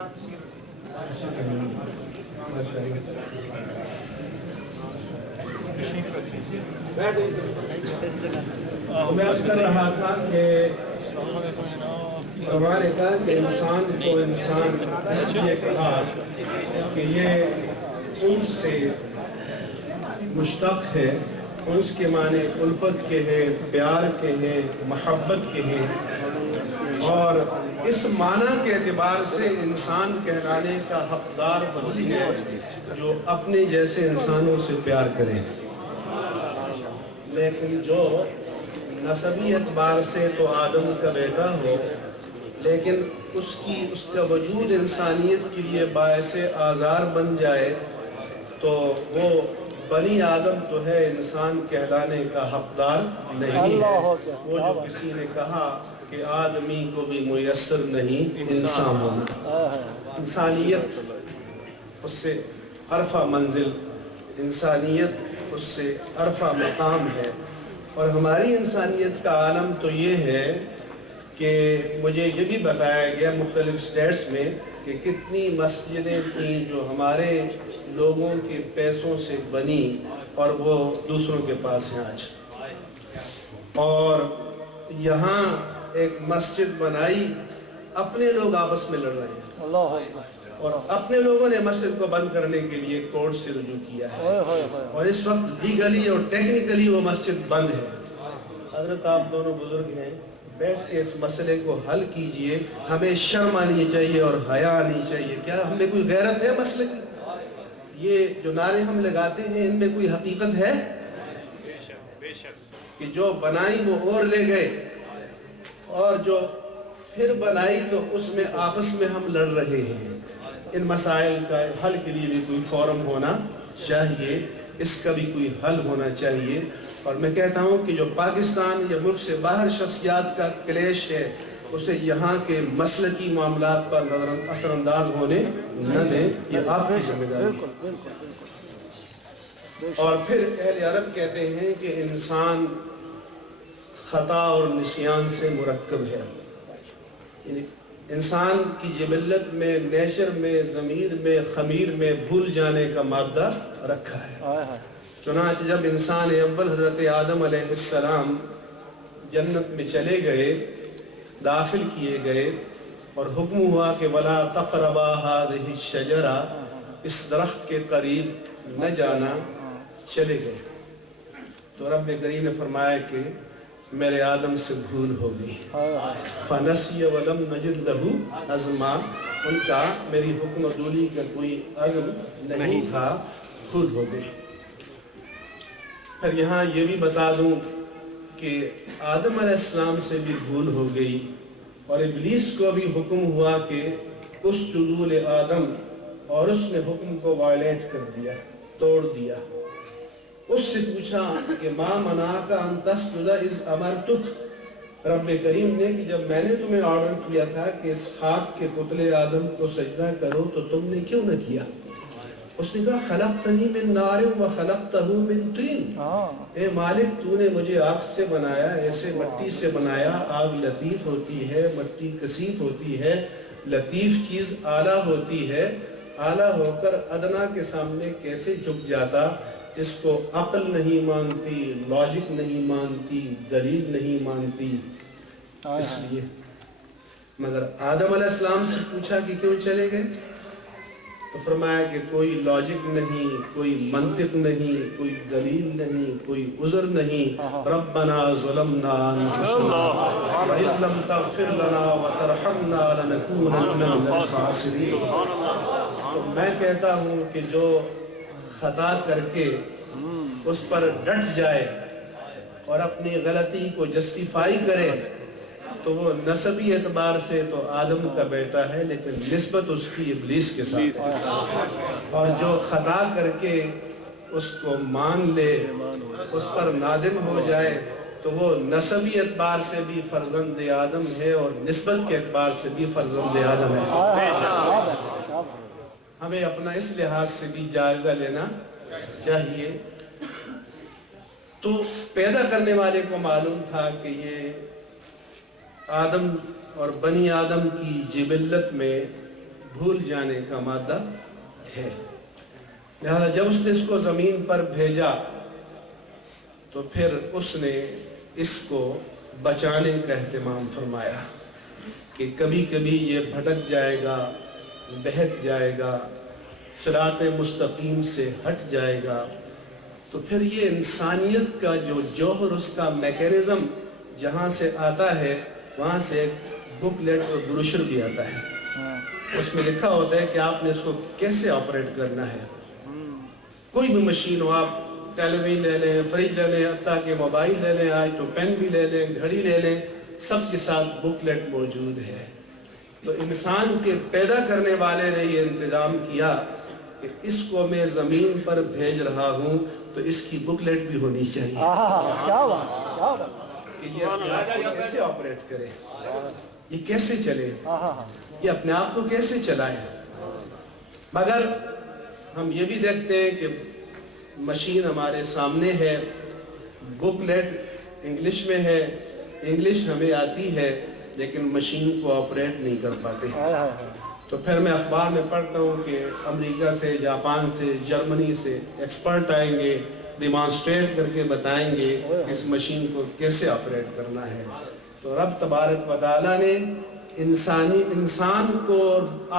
میں عرض کر رہا تھا کہ قرآن نے کہا کہ انسان کو انسان اس لیے کہا کہ یہ انس سے مشتق ہے. انس کے معنی الفت کے ہیں، پیار کے ہیں، محبت کے ہیں، اور اس معنی کے اعتبار سے انسان کہلانے کا حقدار وہی ہے جو اپنے جیسے انسانوں سے پیار کرے. لیکن جو نسبی اعتبار سے تو آدم کا بیٹا ہو، لیکن اس کا وجود انسانیت کے لیے باعث آزار بن جائے، تو وہ بنی آدم تو ہے، انسان کہلانے کا حقدار نہیں ہے. وہ جو کسی نے کہا کہ آدمی کو بھی میسر نہیں انسان ہونا. انسانیت اس سے عرفہ منزل، انسانیت اس سے عرفہ مقام ہے. اور ہماری انسانیت کا عالم تو یہ ہے کہ مجھے یہ بھی بتایا گیا مختلف اسٹیٹس میں کہ کتنی مسجدیں تھیں جو ہمارے لوگوں کے پیسوں سے بنی اور وہ دوسروں کے پاس ہیں آج. اور یہاں ایک مسجد بنائی، اپنے لوگ آپس میں لڑ رہے ہیں، اور اپنے لوگوں نے مسجد کو بند کرنے کے لیے کورٹ سے رجوع کیا ہے، اور اس وقت لیگلی اور ٹیکنیکلی وہ مسجد بند ہے. حضرت آپ دونوں بزرگ ہیں، بیٹھ کے اس مسئلے کو حل کیجئے. ہمیں شرم آنی چاہیے اور حیا آنی چاہیے. کیا ہم میں کوئی غیرت ہے مسئلے کی؟ یہ جو نعرے ہم لگاتے ہیں ان میں کوئی حقیقت ہے؟ کہ جو بنائی وہ اور لے گئے، اور جو پھر بنائی تو اس میں آپس میں ہم لڑ رہے ہیں. ان مسائل کا حل کے لیے بھی کوئی فورم ہونا چاہیے، اس کا بھی کوئی حل ہونا چاہیے. اور میں کہتا ہوں کہ جو پاکستان یا ملک سے باہر شخصیات کا کلیش ہے، اسے یہاں کے مسلکی معاملات پر اثر انداز ہونے نہ دیں. یہ آپ کی ذمہ داری ہے. اور پھر اہل عرب کہتے ہیں کہ انسان خطا اور نسیان سے مرکب ہے. انسان کی جبلت میں، نیچر میں، ضمیر میں، خمیر میں بھول جانے کا مادہ رکھا ہے. چنانچہ جب انسان اول حضرت آدم علیہ السلام جنت میں چلے گئے، داخل کیے گئے، اور حکم ہوا کہ وَلَا تَقْرَبَا هَٰذِهِ الشَّجَرَةَ، اس درخت کے قریب نہ جانا، چلے گئے. تو رب کریم نے فرمایا کہ میرے آدم سے بھول ہو گئی. فَنَسِيَ وَلَمْ نَجِدْ لَهُ عَزْمًا، ان کا میری حکم عدولی کا کوئی عزم نہیں تھا، بھول ہو گئی. پھر یہاں یہ بھی بتا دوں کہ آدم علیہ السلام سے بھی بھول ہو گئی، اور ابلیس کو بھی حکم ہوا کہ اسجدوا لآدم، اور اس نے حکم کو وائلیٹ کر دیا، توڑ دیا. اس سے پوچھا کہ ما منعک ان تسجد اذ امرتک، رب کریم نے کہ جب میں نے تمہیں آرڈر کیا تھا کہ اس خاک کے پتلے آدم کو سجدہ کرو تو تم نے کیوں نہ کیا؟ اس نے کہا خلقتنی من نار وخلقتہ من طین، اے مالک تو نے مجھے آگ سے بنایا، ایسے مٹی سے بنایا. آگ لطیف ہوتی ہے، مٹی کثیف ہوتی ہے. لطیف چیز اعلیٰ ہوتی ہے، اعلیٰ ہو کر ادنا کے سامنے کیسے جھک جاتا؟ اس کو عقل نہیں مانتی، لاجک نہیں مانتی، دلیل نہیں مانتی. اس لیے مگر آدم علیہ السلام سے پوچھا کہ کیوں چلے گئے، تو فرمایا کہ کوئی لاجک نہیں، کوئی منطق نہیں، کوئی دلیل نہیں، کوئی عذر نہیں. ربنا ظلمنا انفسنا وَإِن لَّمْ تَغْفِرْ لَنَا وَتَرْحَمْنَا لَنَكُونَنَّ مِنَ الْخَاسِرِينَ. تو میں کہتا ہوں کہ جو خطا کر کے اس پر ڈٹ جائے اور اپنی غلطی کو جسٹیفائی کرے، تو وہ نسبی اعتبار سے تو آدم کا بیٹا ہے، لیکن نسبت اس کی ابلیس کے ساتھ ہے. اور جو خطا کر کے اس کو مان لے، اس پر نادم ہو جائے، تو وہ نسبی اعتبار سے بھی فرزند آدم ہے اور نسبت کے اعتبار سے بھی فرزند آدم ہے. ہمیں اپنا اس لحاظ سے بھی جائزہ لینا چاہیے. تو پیدا کرنے والے کو معلوم تھا کہ یہ آدم اور بنی آدم کی جبلت میں بھول جانے کا مادہ ہے۔ لہذا جب اس نے اس کو زمین پر بھیجا تو پھر اس نے اس کو بچانے کا اہتمام فرمایا کہ کبھی کبھی یہ بھٹک جائے گا، بہک جائے گا، صراط مستقیم سے ہٹ جائے گا، تو پھر یہ انسانیت کا جو جوہر، اس کا میکینزم جہاں سے آتا ہے وہاں سے ایک بک لیٹ اور بروشر بھی آتا ہے، اس میں لکھا ہوتا ہے کہ آپ نے اس کو کیسے آپریٹ کرنا ہے۔ کوئی بھی مشین ہو، آپ ٹیلی ویژن لے لیں، فریج لے لیں، حتیٰ کہ موبائل لے لیں، آج تو پین بھی لے لیں، گھڑی لے لیں، سب کے ساتھ بک لیٹ موجود ہے۔ تو انسان کے پیدا کرنے والے نے یہ انتظام کیا کہ اس کو میں زمین پر بھیج رہا ہوں تو اس کی بک لیٹ بھی ہونی چاہیے کہ یہ اپنے آپ کو کیسے آپریٹ کرے، یہ کیسے چلے، یہ اپنے آپ کو کیسے چلائے۔ مگر ہم یہ بھی دیکھتے ہیں کہ مشین ہمارے سامنے ہے، بک لیٹ انگلش میں ہے، انگلش ہمیں آتی ہے، لیکن مشین کو آپریٹ نہیں کر پاتے۔ تو پھر میں اخبار میں پڑھتا ہوں کہ امریکہ سے، جاپان سے، جرمنی سے ایکسپرٹ آئیں گے، ڈیمانسٹریٹ کر کے بتائیں گے اس مشین کو کیسے آپریٹ کرنا ہے۔ تو رب تبارک و تعالیٰ نے انسان کو،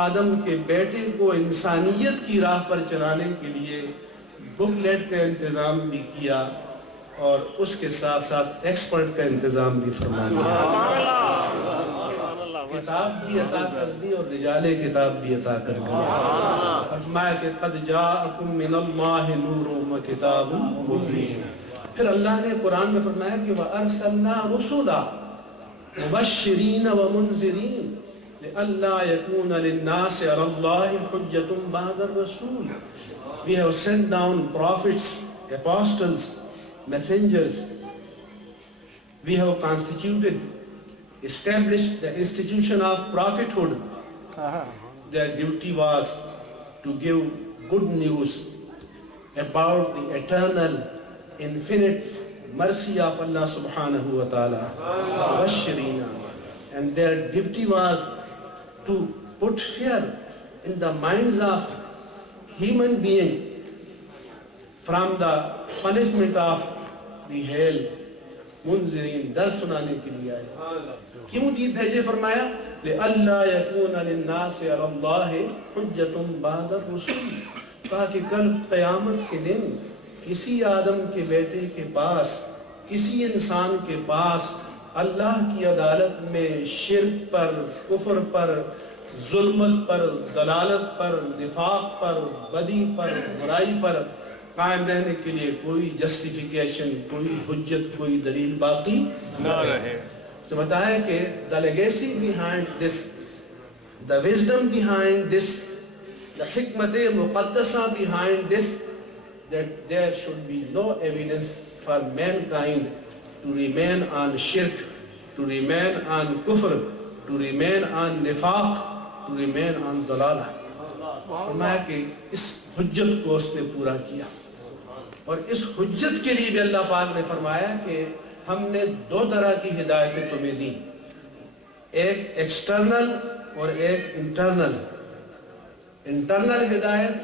آدم کے بیٹے کو انسانیت کی راہ پر چلانے کے لیے بک لیٹ کا انتظام بھی کیا اور اس کے ساتھ ساتھ ایکسپرٹ کا انتظام بھی فرما دیا۔ کتاب بھی عطا کر دی اور رجال کتاب بھی عطا کر دیا۔ فرمایا کہ قد جاءکم من اللہ نور و کتاب مبین۔ پھر اللہ نے قرآن میں فرمایا کہ وَأَرْسَلْنَا رُسُلًا مُبَشِّرِينَ وَمُنذِرِينَ لِئَلَّا يَكُونَ لِلنَّاسِ عَلَى اللَّهِ حُجَّةٌ بَعْدَ الرَّسُولِ۔ We have sent down prophets, apostles, messengers. We have established the institution of prophethood. Their duty was to give good news about the eternal, infinite mercy of Allah subhanahu wa ta'ala. And their duty was to put fear in the minds of human beings from the punishment of the hell. منذرین، در سنانے کے لیے آئے۔ کیوں دی بھیجے؟ فرمایا لِأَلَّا يَكُونَ لِلنَّاسِ عَلَى اللَّهِ حُجَّةٌ بَعْدَ الرُّسُولِ، تاکہ کل قیامت کے دن کسی آدم کے بیٹے کے پاس، کسی انسان کے پاس اللہ کی عدالت میں شرک پر، کفر پر، ظلمت پر، ضلالت پر، نفاق پر، بدی پر، برائی پر قائم رہنے کے لیے کوئی جسٹیفیکیشن، کوئی حجت، کوئی دلیل باقی نہ رہے۔ تو بتایا کہ the legacy behind this, the wisdom behind this, the حکمت مقدسہ behind this, that there should be no evidence for mankind to remain on shirk, to remain on kufr, to remain on nifaq, to remain on dalala۔ فرمایا کہ اس حجت کو اس نے پورا کیا، اور اس حجت کے لیے بھی اللہ پاک نے فرمایا کہ ہم نے دو طرح کی ہدایتیں تمہیں دی، ایک ایکسٹرنل اور ایک انٹرنل۔ انٹرنل ہدایت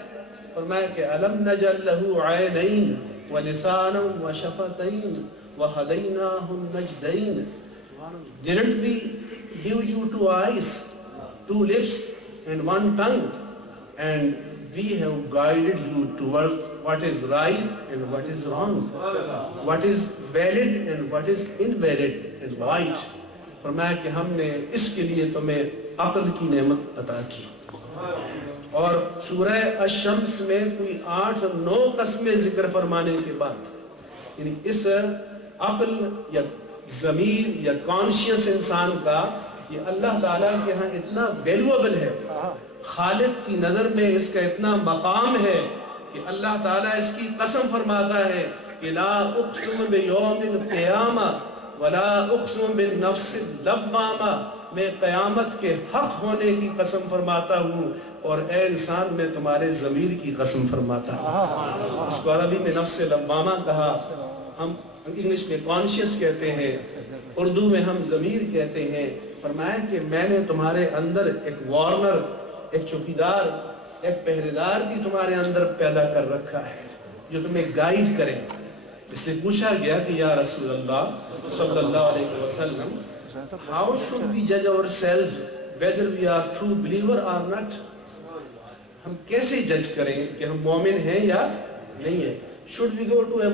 فرمایا کہ أَلَمْ نَجْعَلْ لَهُ عَيْنَيْنِ وَلِسَانًا وَشَفَتَيْنِ وَهَدَيْنَاهُ النَّجْدَيْنِ۔ Didn't we give you 2 eyes, 2 lips and 1 tongue, and we have guided you towards what is right and what is wrong, what is valid and what is invalid and right۔ فرمایا کہ ہم نے اس کے لیے تمہیں عقل کی نعمت عطا کی۔ اور سورہ الشمس میں کوئی 8-9 قسمیں ذکر فرمانے کے بعد، یعنی اس عقل یا ضمیر یا کانشیس انسان کا یہ اللہ تعالیٰ کے ہاں اتنا ویلیوبل ہے، خالق کی نظر میں اس کا اتنا مقام ہے کہ اللہ تعالیٰ اس کی قسم فرماتا ہے کہ لا اقسم بیوم القیامہ ولا اقسم بالنفس اللوامہ، میں قیامت کے حق ہونے کی قسم فرماتا ہوں، اور اے انسان میں تمہارے ضمیر کی قسم فرماتا ہوں۔ اس کو عربی میں نفس لوامہ کہا، ہم انگلش میں کانشیس کہتے ہیں، اردو میں ہم ضمیر کہتے ہیں۔ فرمایا کہ میں نے تمہارے اندر ایک وارنر، ایک چوکیدار، ایک پہرےدار بھی تمہارے اندر پیدا کر رکھا ہے جو تمہیں گائیڈ کرے۔ اس لیے پوچھا گیا کہ یا رسول اللہ صلی اللہ علیہ وسلم how should we judge ourselves whether we are true believer or not؟ ہم کیسے جج کریں کہ ہم مومن ہیں یا نہیں ہیں؟ should we go to a